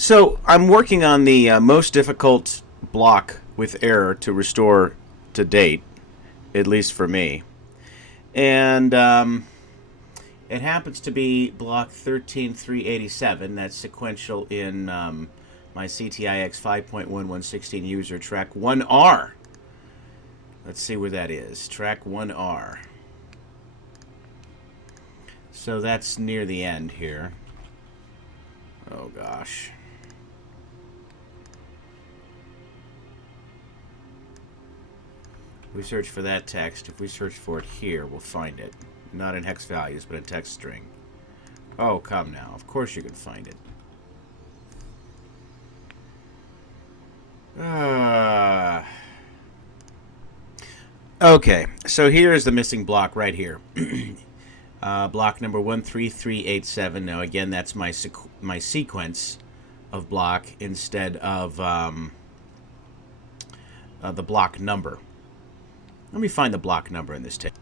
So I'm working on the most difficult block with error to restore to date, at least for me. And it happens to be block 13387. That's sequential in my CTIX 5.1116 user track 1R. Let's see where that is. Track 1R. So that's near the end here. Oh gosh. If we search for that text, if we search for it here, we'll find it. Not in hex values, but in text string. Oh, come now. Of course you can find it. Okay, so here is the missing block right here. Block number 13387. Now, again, that's my sequence of block instead of the block number. Let me find the block number in this table.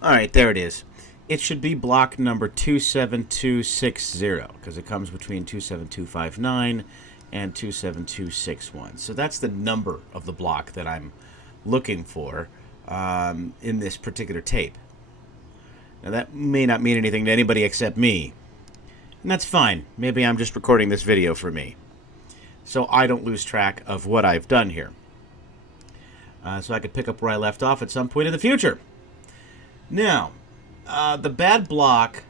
All right, there it is. It should be block number 27260 because it comes between 27259 and 27261. So that's the number of the block that I'm looking for in this particular tape. Now that may not mean anything to anybody except me. And that's fine. Maybe I'm just recording this video for me, so I don't lose track of what I've done here. So I could pick up where I left off at some point in the future. Now, the bad block,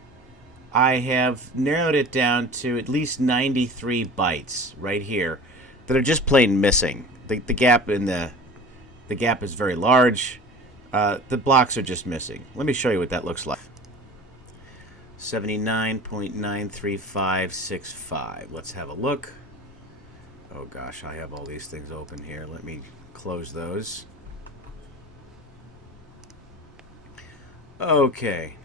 I have narrowed it down to at least 93 bytes right here that are just plain missing. The gap in the gap is very large. The blocks are just missing. Let me show you what that looks like. 79.93565. Let's have a look. Oh gosh, I have all these things open here. Let me close those. Okay.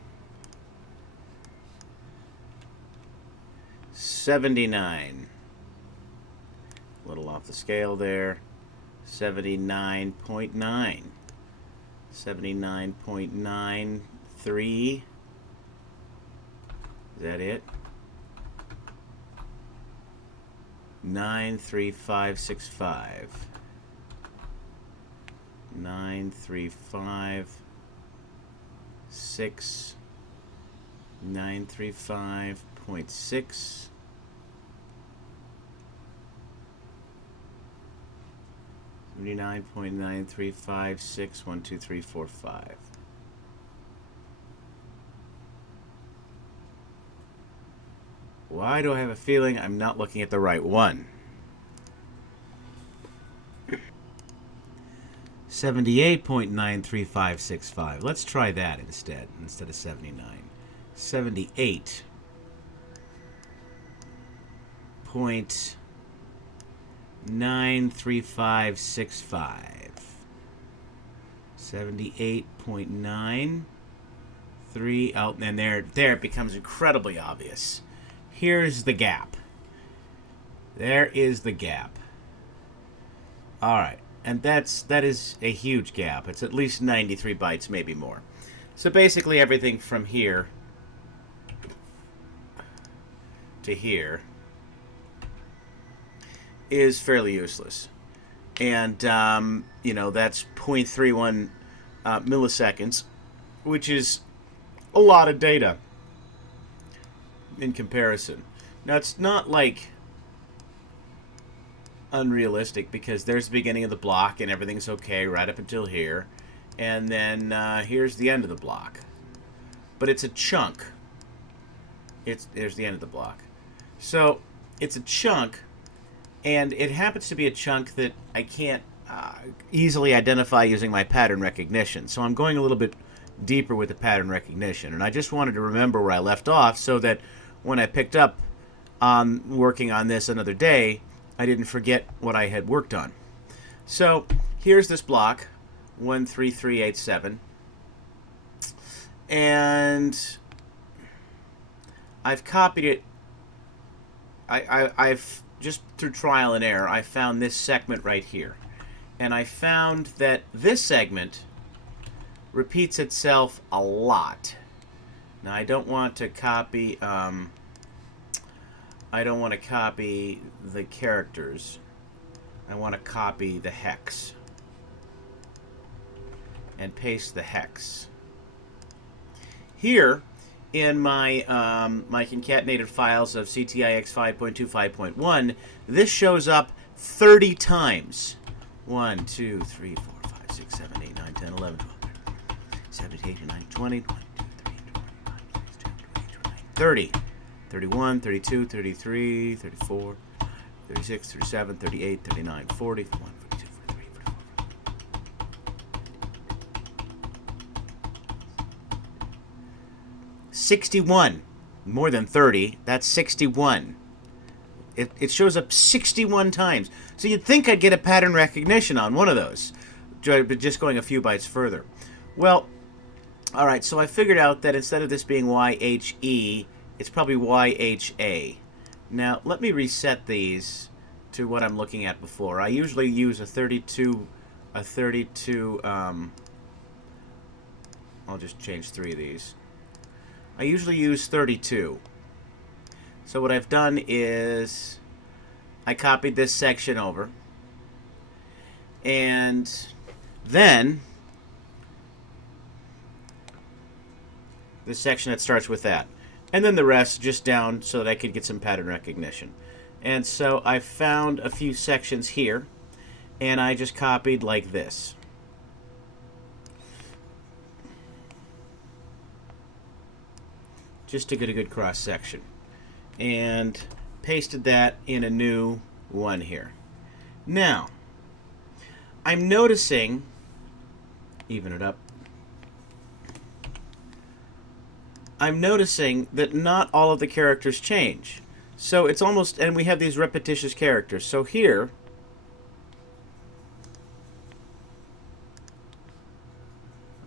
79. A little off the scale there. 79.9. 79.93. Is that it? 93565. 935.6. 935.6. 79.9356. Why do I have a feeling I'm not looking at the right one? 78.93565. Let's try that instead of 79. 78.93565. 78.93. Oh, and there it becomes incredibly obvious. Here's the gap. There is the gap. All right, and that is a huge gap. It's at least 93 bytes, maybe more. So basically everything from here to here is fairly useless. And, you know, that's 0.31 milliseconds, which is a lot of data in comparison. Now, it's not like unrealistic because there's the beginning of the block and everything's okay right up until here. And then here's the end of the block. But it's a chunk. There's the end of the block. So it's a chunk, and it happens to be a chunk that I can't easily identify using my pattern recognition. So I'm going a little bit deeper with the pattern recognition. And I just wanted to remember where I left off so that when I picked up working on this another day, I didn't forget what I had worked on. So here's this block, 13387. And I've copied it. I've just through trial and error, I found this segment right here. And I found that this segment repeats itself a lot. Now, I don't want to copy I don't want to copy the characters. I want to copy the hex and paste the hex. Here, in my my concatenated files of CTIX 5.2 5.1, this shows up 30 times. 1, 2, 3, 4, 5, 6, 7, 8, 9, 10, 11, 12, 17, 18, 19, 20, 21, 22, 23, 30. 31, 32, 33, 34, 36, 37, 38, 39, 40, 41, 42, 43, 44. 61. More than 30. That's 61. It shows up 61 times. So you'd think I'd get a pattern recognition on one of those, but just going a few bytes further. Well, all right, so I figured out that instead of this being YHE, it's probably YHA. Now, let me reset these to what I'm looking at before. I usually use a 32, I'll just change 3 of these. I usually use 32. So what I've done is I copied this section over, and then the section that starts with that. And then the rest just down so that I could get some pattern recognition. And so I found a few sections here, and I just copied like this. Just to get a good cross section. And pasted that in a new one here. Now, I'm noticing, even it up, I'm noticing that not all of the characters change. So it's almost, and we have these repetitious characters. So here,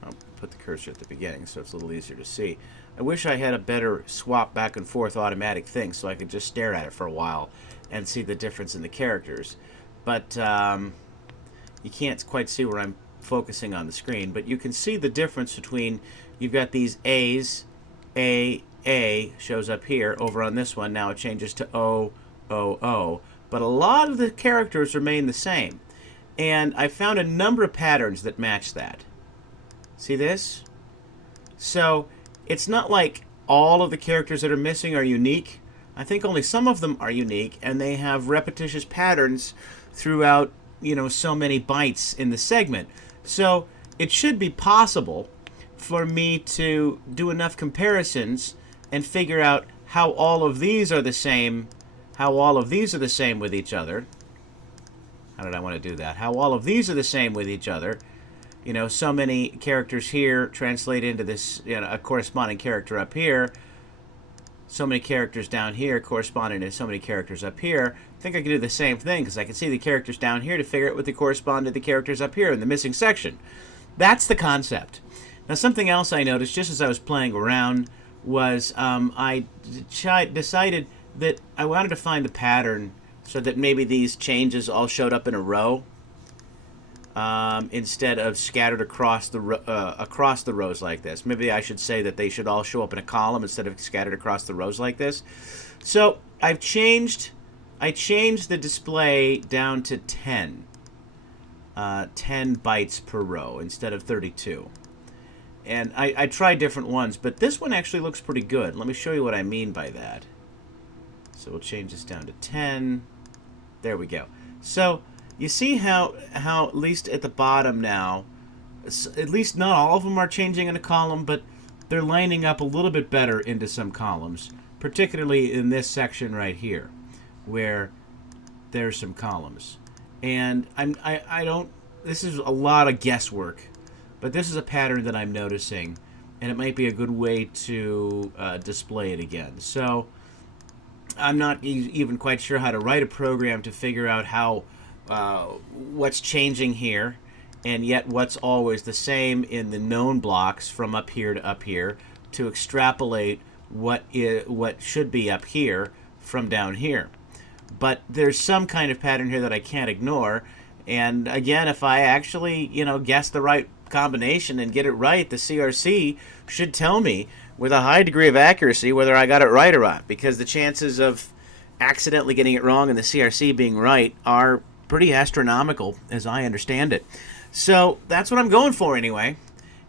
I'll put the cursor at the beginning so it's a little easier to see. I wish I had a better swap back and forth automatic thing so I could just stare at it for a while and see the difference in the characters. But you can't quite see where I'm focusing on the screen, but you can see the difference between, you've got these A's, A shows up here. Over on this one, now it changes to O, O, O. But a lot of the characters remain the same. And I found a number of patterns that match that. See this? So it's not like all of the characters that are missing are unique. I think only some of them are unique, and they have repetitious patterns throughout, you know, so many bytes in the segment. So it should be possible for me to do enough comparisons and figure out how all of these are the same, how all of these are the same with each other. How did I want to do that? How all of these are the same with each other. You know, so many characters here translate into this, you know, a corresponding character up here. So many characters down here corresponding to so many characters up here. I think I can do the same thing because I can see the characters down here to figure out what they correspond to the characters up here in the missing section. That's the concept. Now, something else I noticed just as I was playing around was I decided that I wanted to find the pattern so that maybe these changes all showed up in a row instead of scattered across the rows like this. Maybe I should say that they should all show up in a column instead of scattered across the rows like this. So I changed the display down to 10 bytes per row instead of 32. And I tried different ones, but this one actually looks pretty good. Let me show you what I mean by that. So we'll change this down to 10. There we go. So you see how at least at the bottom now, at least not all of them are changing in a column, but they're lining up a little bit better into some columns, particularly in this section right here, where there's some columns. And I don't, this is a lot of guesswork, but this is a pattern that I'm noticing, and it might be a good way to display it again. So I'm not even quite sure how to write a program to figure out how what's changing here, and yet what's always the same in the known blocks from up here to up here, to extrapolate what should be up here from down here. But there's some kind of pattern here that I can't ignore, and again, if I actually, you know, guess the right combination and get it right, the CRC should tell me with a high degree of accuracy whether I got it right or not, because the chances of accidentally getting it wrong and the CRC being right are pretty astronomical, as I understand it. So that's what I'm going for anyway.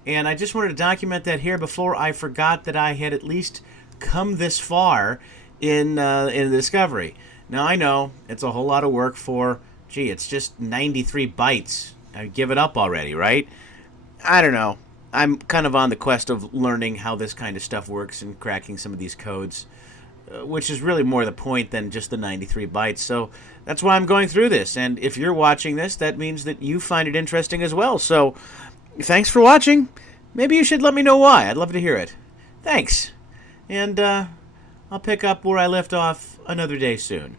And I just wanted to document that here before I forgot that I had at least come this far in the discovery. Now I know it's a whole lot of work for, gee, it's just 93 bytes. I give it up already, right? I don't know. I'm kind of on the quest of learning how this kind of stuff works and cracking some of these codes, which is really more the point than just the 93 bytes. So that's why I'm going through this. And if you're watching this, that means that you find it interesting as well. So thanks for watching. Maybe you should let me know why. I'd love to hear it. Thanks. And I'll pick up where I left off another day soon.